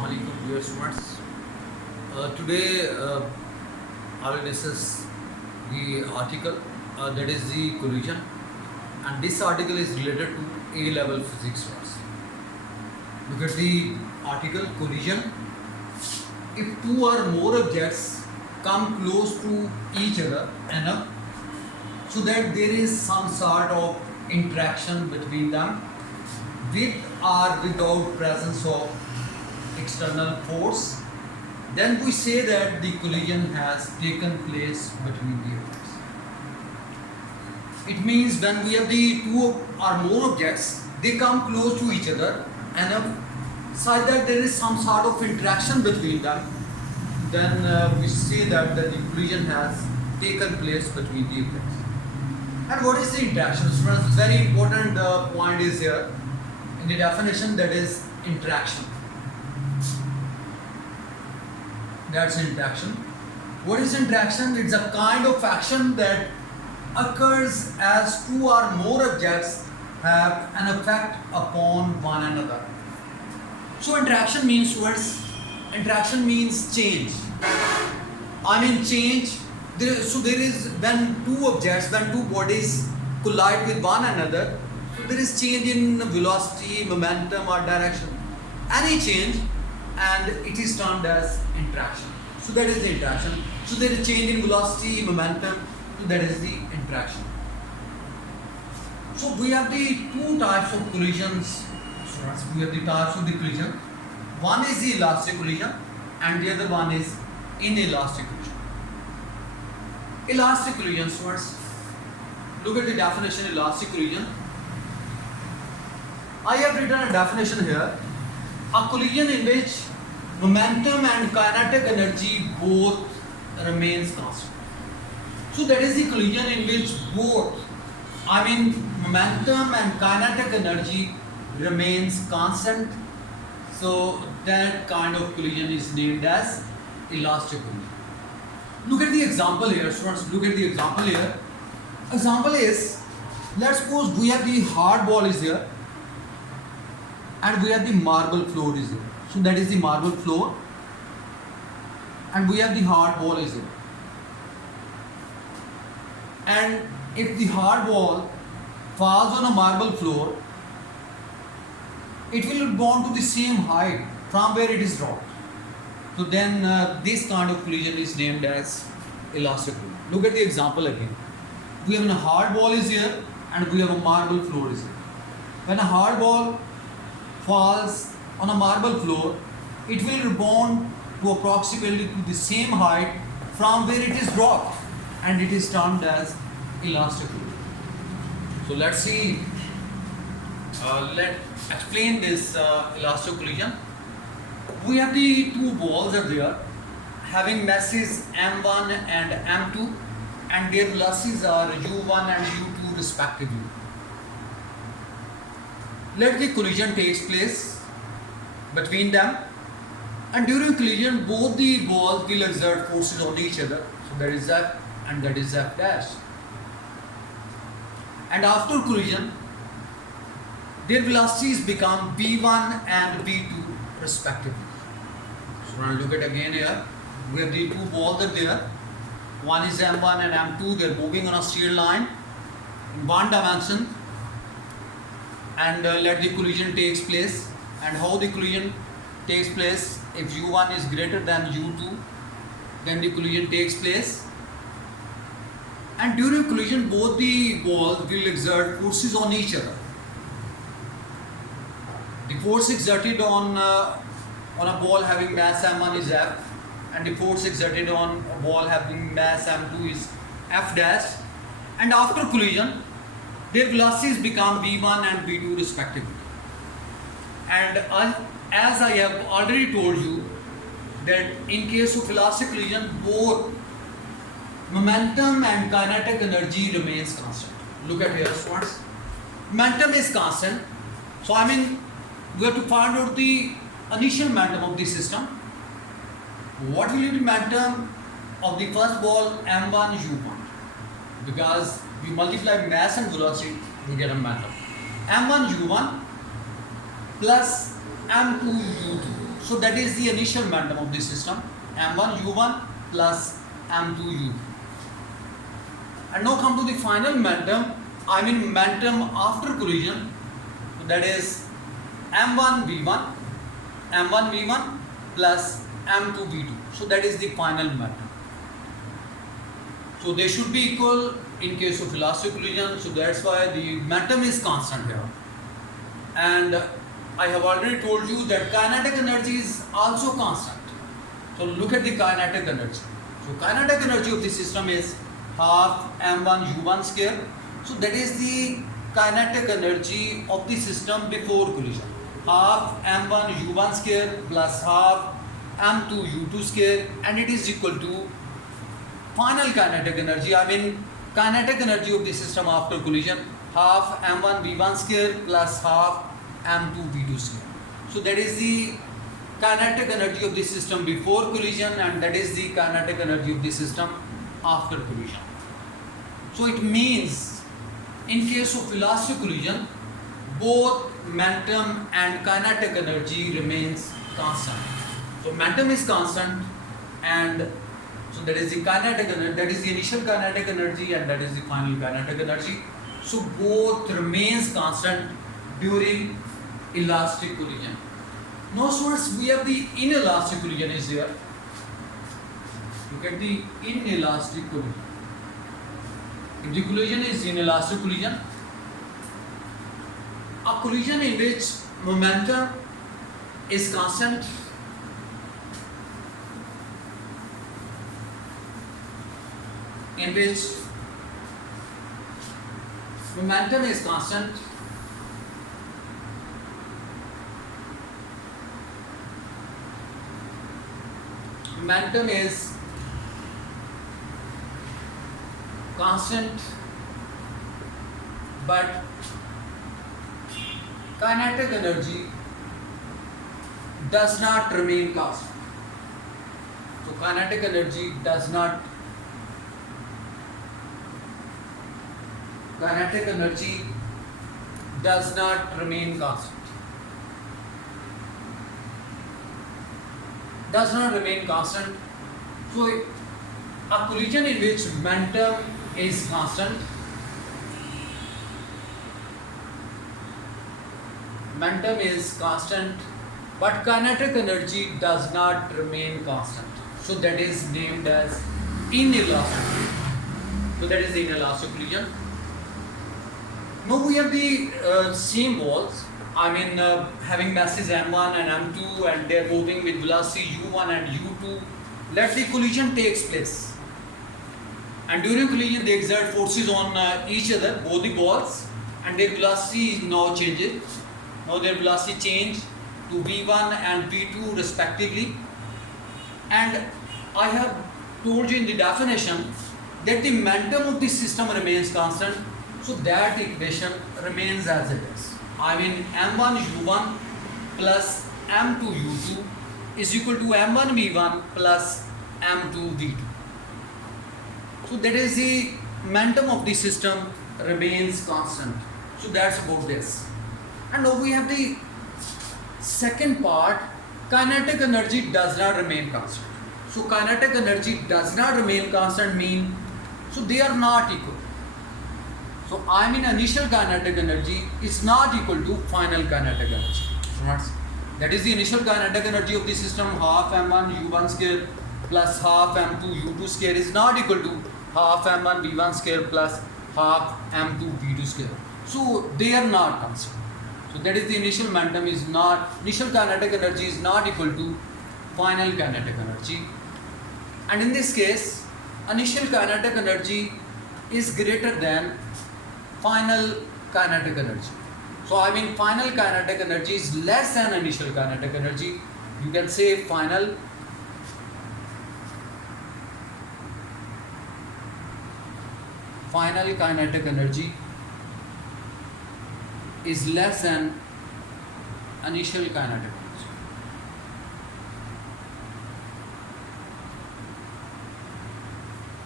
Assalamu alaikum dear students. Today I will discuss the article that is the collision, and this article is related to A level physics students. Look at the article collision. If two or more objects come close to each other enough so that there is some sort of interaction between them with or without presence of external force, then we say that the collision has taken place between the objects. It means when we have the two or more objects, they come close to each other and such that there is some sort of interaction between them, then we say that the collision has taken place between the objects. And what is the interaction? Students, very important point is here in the definition, that is interaction. That's interaction. What is interaction? It's a kind of action that occurs as two or more objects have an effect upon one another. So interaction means towards interaction means change. I mean change. There is when two objects, when two bodies collide with one another, so there is change in velocity, momentum or direction. Any change, and it is termed as interaction. So that is the interaction. So there is change in velocity, momentum, so that is the interaction. So we have the two types of collisions. We have the types of the collision. One is the elastic collision and the other one is inelastic collision. Elastic collision, students. Look at the definition, elastic collision. I have written a definition here. A collision in which momentum and kinetic energy both remains constant. So that is the collision in which both, momentum and kinetic energy remains constant. So that kind of collision is named as elastic collision. Look at the example here, students. Look at the example here. Example is, let's suppose we have the hard ball is here and we have the marble floor is here. So that is the marble floor and we have the hard ball is here. And if the hard ball falls on a marble floor, it will bond to the same height from where it is dropped. So then this kind of collision is named as elastic collision. Look at the example again. We have a hard ball is here and we have a marble floor is here. When a hard ball falls on a marble floor, it will rebound to approximately to the same height from where it is dropped, and it is termed as elastic collision. So let's see, let's explain this elastic collision. We have the two balls are there having masses m1 and m2 and their velocities are u1 and u2 respectively. Let the collision takes place between them, and during collision both the balls will exert forces on each other. So that is F and that is F dash. And after collision, their velocities become v1 and v2 respectively. So now look at again here. We have the two balls are there. One is m1 and m2. They are moving on a straight line in one dimension. And let the collision takes place. And how the collision takes place? If u1 is greater than u2, then the collision takes place. And during collision, both the balls will exert forces on each other. The force exerted on a ball having mass m1 is F, and the force exerted on a ball having mass m2 is F dash. And after collision, their velocities become v1 and v2 respectively. And as I have already told you that in case of elastic collision, both momentum and kinetic energy remains constant. Look at here, students. Momentum is constant. So we have to find out the initial momentum of the system. What will be the momentum of the first ball m1 u1? Because we multiply mass and velocity, we get a momentum. m1 u1 plus m2 u2. So that is the initial momentum of the system, m1 u1 plus m2 u2. And now come to the final momentum, I mean momentum after collision. So that is m1 v1 plus m2 v2. So that is the final momentum. So they should be equal in case of elastic collision. So that's why the momentum is constant here. And I have already told you that kinetic energy is also constant. So look at the kinetic energy. So kinetic energy of the system is half m1 u1 square. So that is the kinetic energy of the system before collision. Half m1 u1 square plus half m2 u2 square, and it is equal to final kinetic energy, I mean kinetic energy of the system after collision, half m1 v1 square plus half m2 v2 square. So that is the kinetic energy of the system before collision, and that is the kinetic energy of the system after collision. So it means in case of elastic collision, both momentum and kinetic energy remains constant. So momentum is constant, and so that is the kinetic energy, that is the initial kinetic energy, and that is the final kinetic energy. So both remains constant during elastic collision. Now students, we have the inelastic collision is there. Look at the inelastic collision. If the collision is inelastic collision, a collision in which momentum is constant, in which momentum is constant, momentum is constant, but kinetic energy does not remain constant. So kinetic energy does not remain constant. Does not remain constant. So a collision in which momentum is constant, but kinetic energy does not remain constant. So that is named as inelastic. So that is the inelastic collision. Now we have the same balls, I mean having masses m1 and m2, and they are moving with velocity u1 and u2. Let the collision takes place, and during collision they exert forces on each other, both the balls, and their velocity now changes. Now their velocity change to v1 and v2 respectively, and I have told you in the definition that the momentum of the system remains constant. So that equation remains as it is. I mean m1 u1 plus m2 u2 is equal to m1 v1 plus m2 v2. So that is the momentum of the system remains constant. So that's about this. And now we have the second part, kinetic energy does not remain constant. So kinetic energy does not remain constant mean, so they are not equal. So I mean initial kinetic energy is not equal to final kinetic energy. So that is the initial kinetic energy of the system, half m1 u1 square plus half m2 u2 square is not equal to half m1 v1 square plus half m2 v2 square. So they are not constant. So that is the initial momentum is not, initial kinetic energy is not equal to final kinetic energy. And in this case, initial kinetic energy is greater than final kinetic energy. So I mean final kinetic energy is less than initial kinetic energy. You can say final kinetic energy is less than initial kinetic energy.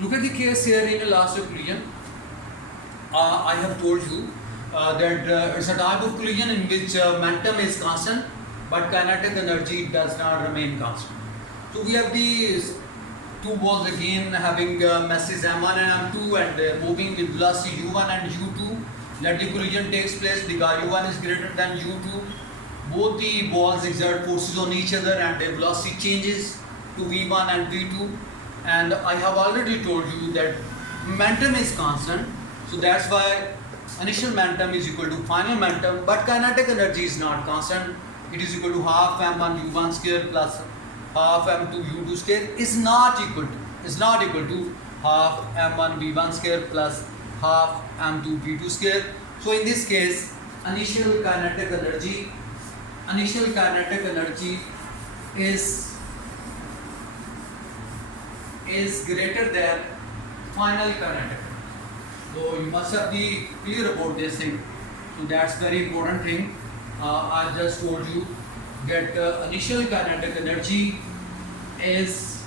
Look at the case here in elastic collision. I have told you that it's a type of collision in which momentum is constant but kinetic energy does not remain constant. So we have these two balls again having masses m1 and m2 and moving with velocity u1 and u2. Let the collision takes place because u1 is greater than u2. Both the balls exert forces on each other and the velocity changes to v1 and v2. And I have already told you that momentum is constant, so that's why initial momentum is equal to final momentum, but kinetic energy is not constant. It is equal to half m1 u1 square plus half m2 u2 square is not equal to half m1 v1 square plus half m2 v2 square. So in this case, initial kinetic energy is greater than final kinetic. So you must have be clear about this thing. So that's very important thing. I just told you that initial kinetic energy is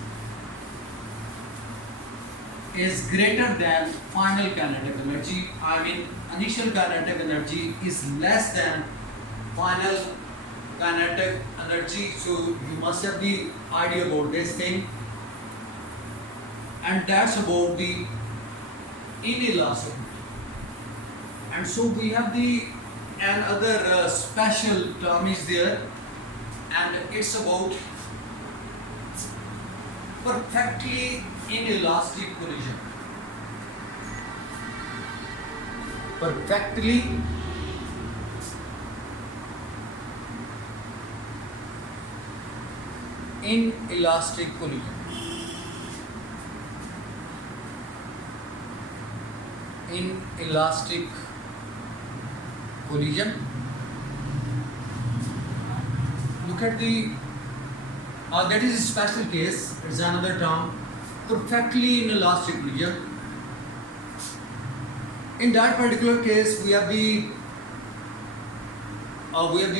greater than final kinetic energy. I mean, initial kinetic energy is less than final kinetic energy. So you must have the idea about this thing. And that's about the inelastic. And so we have the another special term is there, and it's about perfectly inelastic collision. Perfectly inelastic collision. Inelastic collision. Look at the that is a special case. It's another term, perfectly inelastic collision. In that particular case, we have the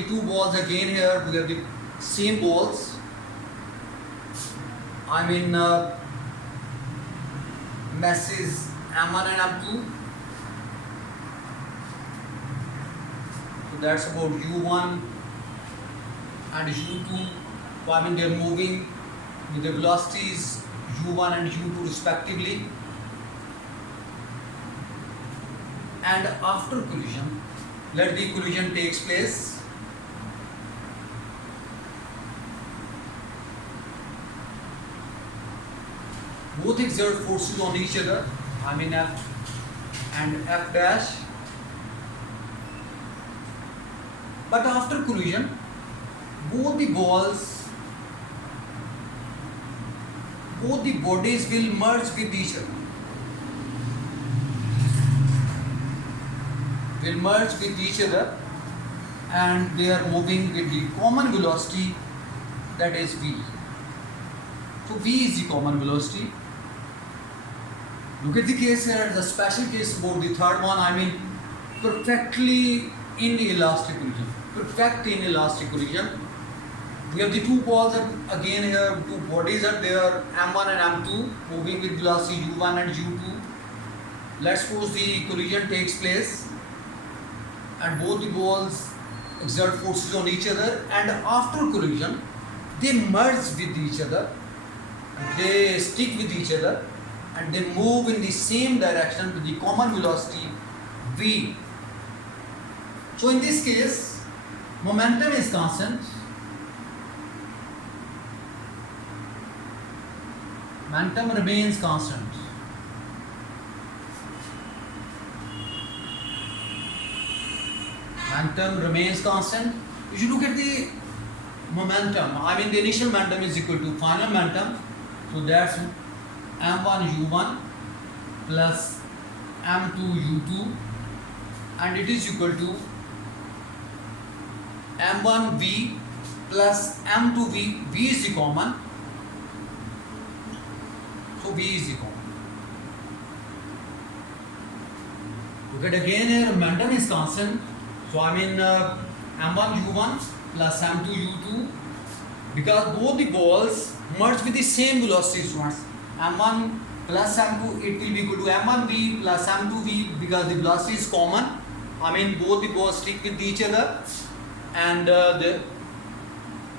two balls again here. We have the same balls. I mean masses m1 and m2. So that's about u1 and u2. I mean, they're moving with the velocities u1 and u2 respectively. And after collision, let the collision takes place. Both exert forces on each other. I mean F and F dash. But after collision, both the bodies will merge with each other. And they are moving with the common velocity, that is v. So v is the common velocity. Look at the case here, the special case about the third one. I mean perfectly inelastic collision. Perfect inelastic collision. We have the two balls again here, two bodies are there, m1 and m2, moving with velocity u1 and u2. Let's suppose the collision takes place and both the balls exert forces on each other, and after collision they merge with each other, they stick with each other, and they move in the same direction with the common velocity v. So in this case, momentum is constant. Momentum remains constant. Momentum remains constant. If you look at the momentum, I mean the initial momentum is equal to final momentum. So that's m1 u1 plus m2 u2, and it is equal to m1 v plus m2 v. V is the common. So v is the common. Look at again here, momentum is constant. So I mean m1 u1 plus m2 u2, because both the balls merge with the same velocity source. m1 plus m2, it will be equal to m1v plus m2v, because the velocity is common. I mean both the balls stick with each other, and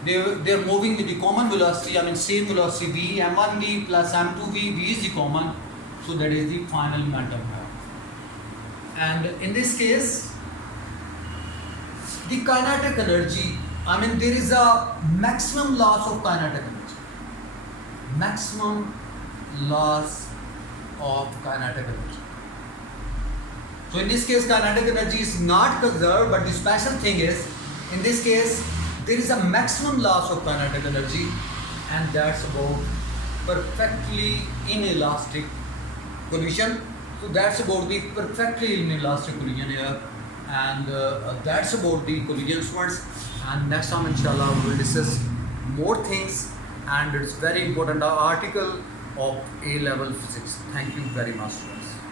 they're moving with the common velocity, I mean same velocity v, m1v plus m2v, v is the common, so that is the final momentum. And in this case, the kinetic energy, I mean there is a maximum loss of kinetic energy. Maximum loss of kinetic energy. So in this case, kinetic energy is not conserved, but the special thing is, in this case, there is a maximum loss of kinetic energy, and that's about perfectly inelastic collision. So that's about the perfectly inelastic collision here, and that's about the collision students. And next time, inshallah, we will discuss more things, and it's very important article of A-level physics. Thank you very much.